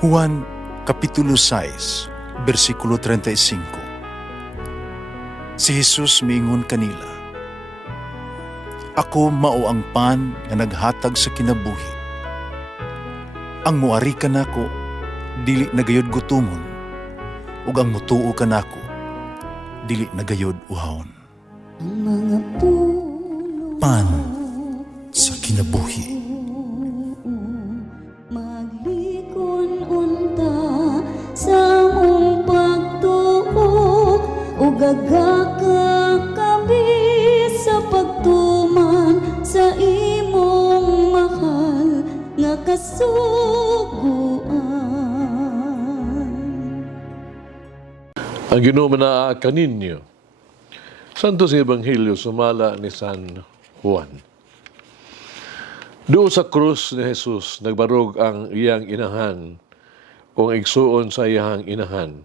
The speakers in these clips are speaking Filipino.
Juan Kapitulo 6, versikulo 35. Si Jesus miingon kanila, "Ako mao ang pan nga naghatag sa kinabuhi. Ang muari kanako dili nagayod gutomon, ug ang mutuo kanako dili nagayod uhawon." Ang mga puno Pan sa kinabuhi. maglikon unta sa mong pagtuo ug gagaka kami sa pagtuman sa imong mahal nga kasuguan. Ang Ginoo manaa kaninyo. Santo sa Ebanghelyo sumala ni San Juan. Doon sa krus ni Jesus, nagbarog ang iyang inahan kung igsuon sa iyang inahan,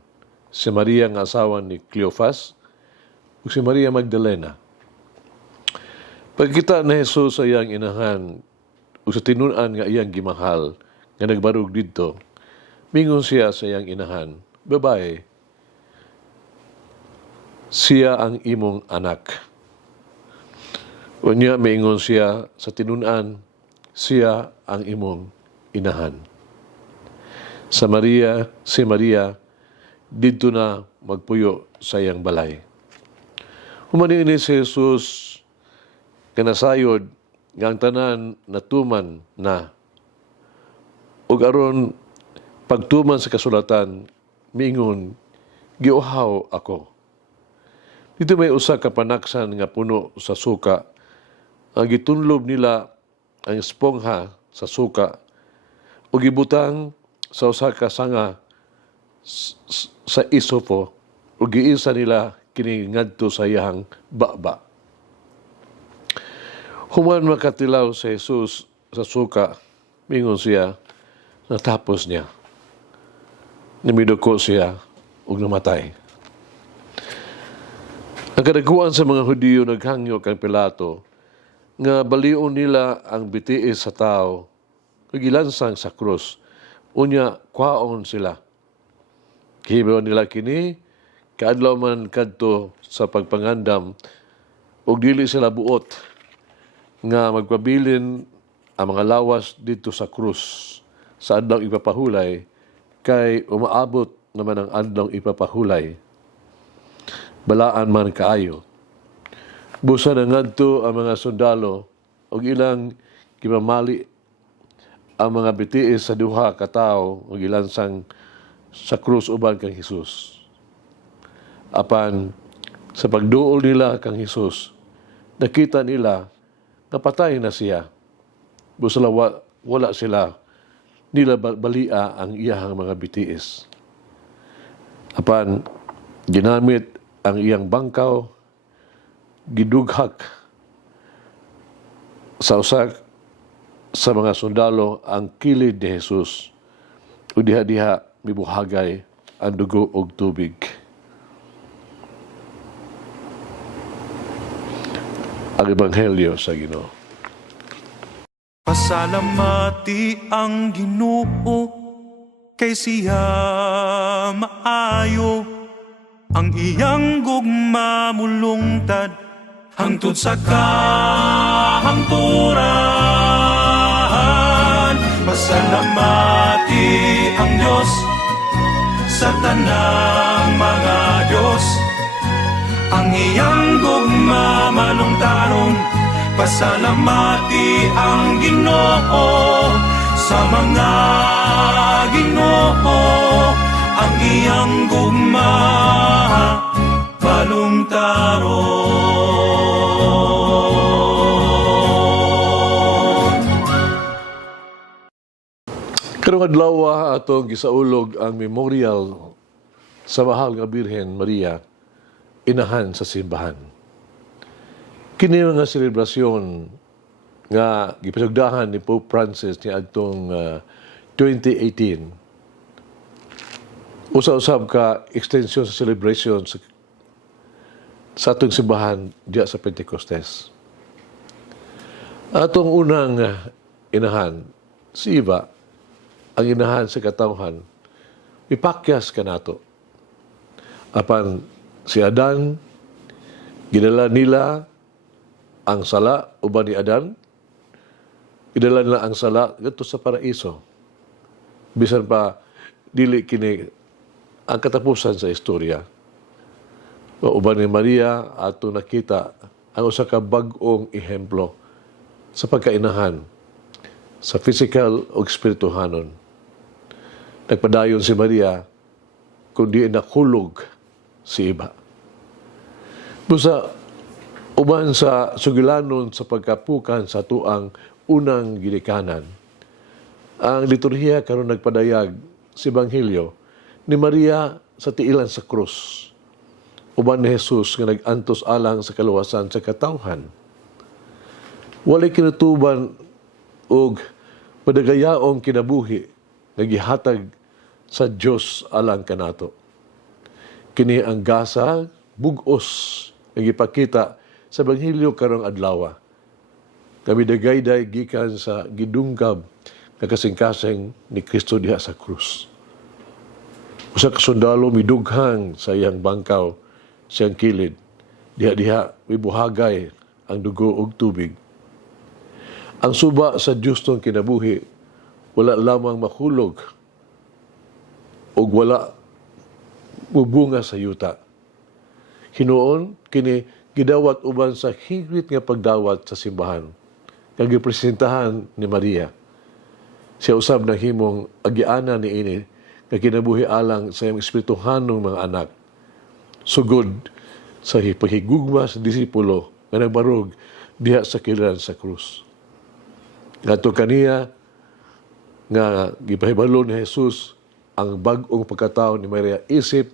si Maria nga asawa ni Cleophas ug si Maria Magdalena. Pagkita ni Jesus sa iyang inahan ug sa tinunan nga iyang gimahal nga nagbarog didto, mingon siya sa iyang inahan, "Babae, siya ang imong anak." Unya miingon siya sa tinunan, siya ang imong inahan. Si Maria, dito na magpuyo sa iyang balay. Humanin ni si Jesus kanasayod nga ang tanan natuman na. Ug aron pagtuman sa kasulatan, miingon, "Giuhaw ako." Dito may usa ka panaksan nga puno sa suka. Ang gitunlob nila ang espongha sa suka o gibutang sa usa ka sanga sa isopo o giisa nila kini ngadto sa iyang baba. Human makatilaw sa Jesus sa suka, mingon siya, natapos niya. Namiduko siya ug namatay. Ang kadaguan sa mga Hudiyo naghangyo kang Pilato nga balion nila ang bitiis sa tao ug gilansang sa krus. Unya kwaon sila. Gihibaw nila kini kaadlaw man kadto sa pagpangandam ug dili sila buot nga magpabilin ang mga lawas dito sa krus sa adlaw ipapahulay kay umaabot naman ang adlaw ipapahulay. Balaan man kaayo. Busa na ngadto ang mga sundalo ug ilang gimamali ang mga bitiis sa duha ka tawo ug ilansang sa krus uban kang Hesus. Apan sa pagduol nila kang Hesus, nakita nila nga patay na siya. Busa wala sila nila balia ang iyahang mga bitiis. Apan ginamit ang iyang bangkaw, gidughak sa usa sa mga sundalo ang kilid ni Jesus ug diha-diha mibuhagay ang dugo ug tubig. Ang Ebanghelyo sa Ginoo. Pasalamati ang Ginoo kay siya maayo, ang iyang gugma mulungtad hangtod sa kahangturan. Pasalamati ang Diyos sa tanang mga Diyos, ang iyang gugma malungtaron. Pasalamati ang Ginoo sa mga Ginoo, ang iyang gugma balungtaron. Karong adlaw atong gisaulog ang memorial sa mahal nga Birhen Maria, inahan sa simbahan. Kini mga selebrasyon nga gipasugdahan ni Pope Francis ni adtong 2018. Usa-usab ka extension sa celebration sa atong simbahan diya sa Pentecostes. Atong unang inahan, si Eva, ang inahan sa katawhan, ipakyas ka nato. Apan si Adan, gidala nila ang sala, uban ni Adan, idala nila ang sala dito sa paraiso. Bisan pa, dili kini ang katapusan sa istorya. Uban ni Maria, ato nakita ang usa ka bag-ong ehemplo sa pagkainahan, sa physical o espirituhanon. Nagpadayon si Maria kundi nakulog si iba. Busa, uban sa sugilanon sa pagkapukan sa tuang unang gilikanan, ang liturhiya karon nagpadayag si Ebanghelyo ni Maria sa tiilan sa krus, uban ni Jesus nga nag-antos alang sa kaluwasan sa katawhan. Walay kinutuban og padagayaong kinabuhi nga gihatag sa Dios alang kanato. Kini ang gasa bug-os nga gipakita sa Ebanghelyo karong adlaw. Kami dagayday gikan sa gidungkab nga kasing-kasing ni Kristo diha sa krus. Usa ka sundalo midughang sa iyang bangkaw, siyang kilid. Diha-diha mibuhagay ang dugo ug tubig. Ang suba sa Diyos tong kinabuhi, wala lamang makulog o wala mubunga sa yuta. Hinuon, kini gidawat uban sa higit nga pagdawat sa simbahan, kag gipresentahan ni Maria. Siya usab ng himong agiana ni ini, nga kinabuhi alang sa iyang espirituhanong mga anak. Sugod sa pahigugma sa disipulo nga nagbarog diha sa kilan sa krus. Ngadto kaniya nga gipahibalo ni Jesus ang bag-ong pagkatao ni Maria isip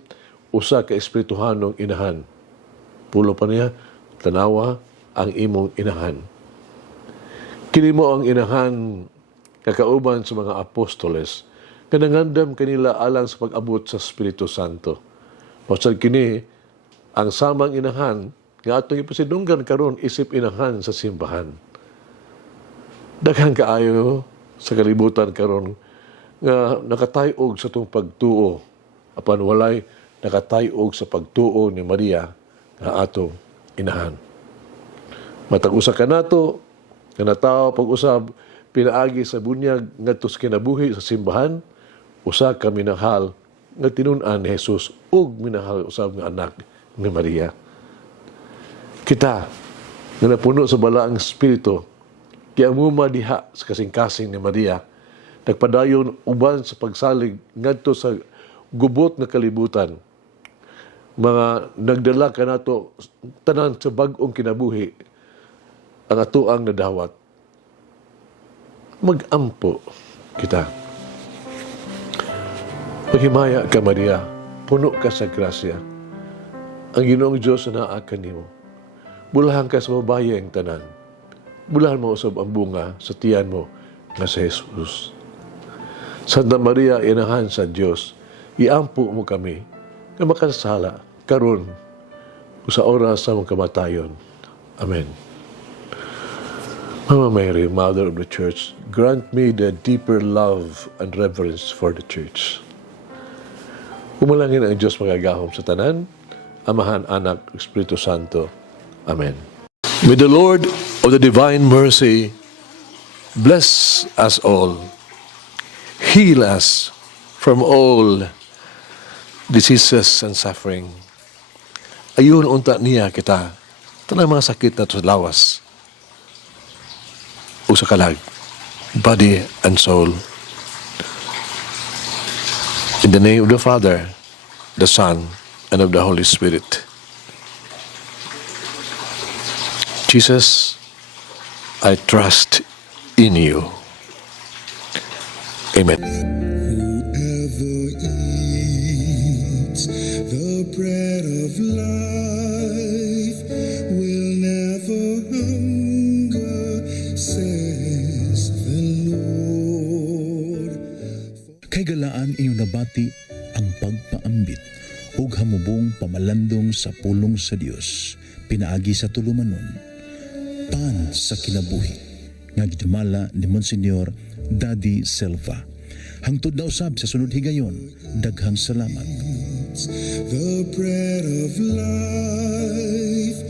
usa ka espirituhanong inahan. Pulo pa niya, tanawa ang imong inahan. Kini mo ang inahan kakauban sa mga apostoles nga nangandam kanila alang sa pag-abot sa Espiritu Santo. Pasal kini ang samang inahan nga atong ipasidunggan karon isip inahan sa simbahan. Daghang kaayo sa kalibutan karon nga nakatayog sa itong pagtuo, apan walay nakatayog sa pagtuo ni Maria nga atong inahan. Matag usa ka nato nga natawo pag-usab pinaagi sa bunyag ngadto sa kinabuhi sa simbahan, usa ka minahal nga tinun-an ni Jesus ug minahal usab nga anak ni Maria. Kita nga napuno sa balaang espiritu, kaya muma diha sa kasing-kasing ni Maria, nagpadayon uban sa pagsalig ngadto sa gubot nga kalibutan. Mga nagdala ka nato tanan sa bag-ong kinabuhi ang atuang nadawat. Mag-ampo kita. Maghimaya ka, Maria, puno ka sa grasya. Ang Ginoong Diyos na naakan nimo. Bulahan ka sa babayeng tanan. Bulahan mo usab ang bunga sa tiyan mo nga sa Jesus. Santa Maria, inahan sa Diyos, iampo mo kami nga makasala karon sa oras sa mong kamatayon. Amen. Mama Mary, Mother of the Church, grant me the deeper love and reverence for the Church. Umalangin ang Diyos magagahom sa tanan, Amahan, Anak, Espiritu Santo. Amen. May the Lord of the divine mercy bless us all, heal us from all diseases and suffering. Ayun unta niya kita, tanang mga sakit na sa lawas, o sa kalag, body and soul. In the name of the Father, the Son, and of the Holy Spirit. Jesus, I trust in you. Amen. Whoever eats the bread of life will never hunger, says the Lord. Kay galaan inyong nabati ang pagpaambit ug hamubong pamalandong sa pulong sa Dios pinaagi sa tulumanon. Pan sa kinabuhi nga gidumala ni Monsignor Daddy Silva. Hangtod na usab sa sunod higayon, daghang salamat. The bread of life